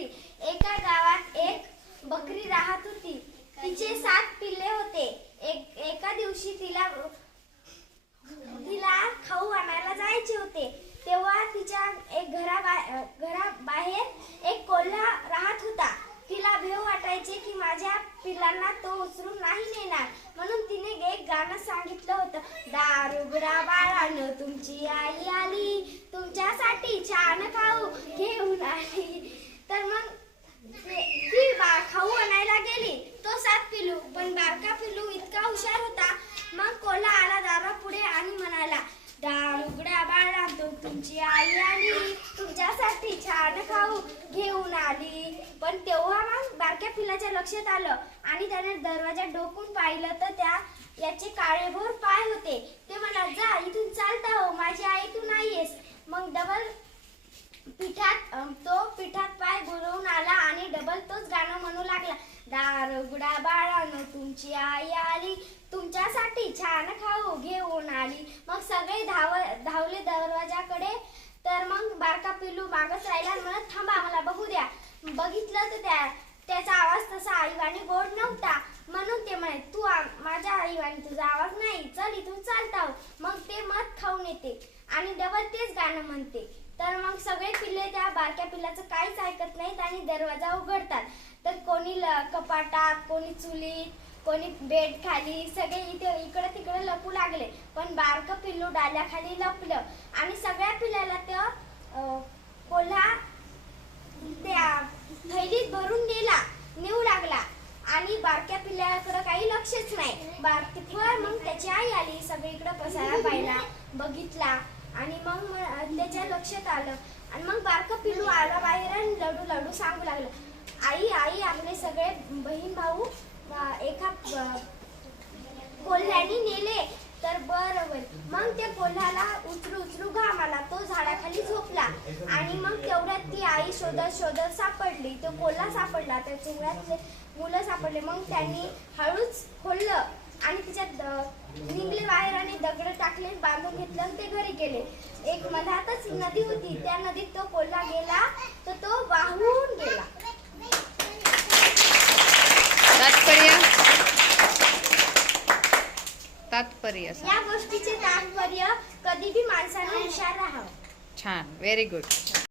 बकरी एका गावात एक बकरी राहत होती. तिचे सात पिल्ले होते. एक एका दिवशी तिला तिला खाऊ आणायला जायचे होते. तेव्हा तिच्या एक घरा घराबाहेर एक कोल्हा राहत होता. तिला भेव वाटायचे की माझ्या पिल्लांना तो उचलून नाही नेणार. म्हणून तिने एक गाणं सांगितलं होतं. दारुगरा बाळानं तुमची आई आली. तुमच्यासाठी छान खाऊ घेऊन आली तर मग ते- ती बा खाऊ आणायला गेली तो सात पिलू पण बारका पिल्लू इतका हुशार होता. मग कोल्हा आला दारा पुढे आणि म्हणाला दारुगड्या बाळा तो तुमची आई आली. तुमच्यासाठी छान खाऊ घेऊन आली. पण तेव्हा मग बारक्या पिल्लाच्या लक्षात आलं आणि त्याने दरवाजा डोकून पाहिलं तर त्या याचे काळेभोर पाय होते. ते म्हणा जा इथून चालता हो माझी आई तू नाहीयेस मग डबल पिठात अं, तो पिठात पाय गुरवून आला आणि डबल तोच गाणं म्हणू लागला दारुगडा बाळानं तुमची आई आली तुमच्यासाठी छान खाऊ घेऊन आली. मग सगळे धाव धावले दरवाजाकडे. तर मग बारका पिल्लू मागच राहिला म्हणत थांबा मला बघू द्या. बघितलं तर त्या त्याचा आवाज तसा आईवाणी गोड नव्हता. म्हणून ते म्हणे तू आ- माझ्या आईवाणी तुझा आवाज नाही. चल इथून चालता हो. मग ते मत खाऊन येते आणि डबल तेच गाणं म्हणते. तर मग सगळे पिल्ले त्या बारक्या पिल्लाचं काहीच ऐकत नाहीत आणि दरवाजा उघडतात. तर कोणी ल- कपाटात कोणी चुलीत कोणी बेड खाली सगळे इथे इकडे तिकडे लपू लागले. पण बारकं पिल्लू डाल्याखाली लपलं. आणि सगळ्या पिल्लाला त्या कोल्हा त्या थैलीत भरून नेला. नेऊ लागला. आणि बारक्या पिल्ल्याकडं काही लक्षच नाही. बारकीवर मग त्याची आई आली. सगळीकडे पसारा पाहिला बघितला. आणि मग त्याच्या लक्षात आलं. आणि मग बारकं पिल्लू आला बाहेर आणि लडू लडू सांगू लागलं. आई आई आपले सगळे कोल्ह्यानी नेले तर बरोबर मग त्या कोल्हाला उचलू उचलू घाम आला तो झाडाखाली झोपला. आणि मग तेवढ्यात ती आई शोधत शोधत सापडली. तो कोल्हा सापडला त्या चिंगळ्यातले मुलं सापडले. मग त्यांनी हळूच खोललं आणि तिच्यात निघले बाहेर आणि दगड टाकले बांधून घेतलं आणि ते घरी गेले. एक मधातच नदी होती. त्या नदीत तो कोल्हा गेला तर तो वाहून गेला. तात्पर्य असं. या गोष्टीचे तात्पर्य कधी बी माणसाने हुशार राहावं. छान व्हेरी गुड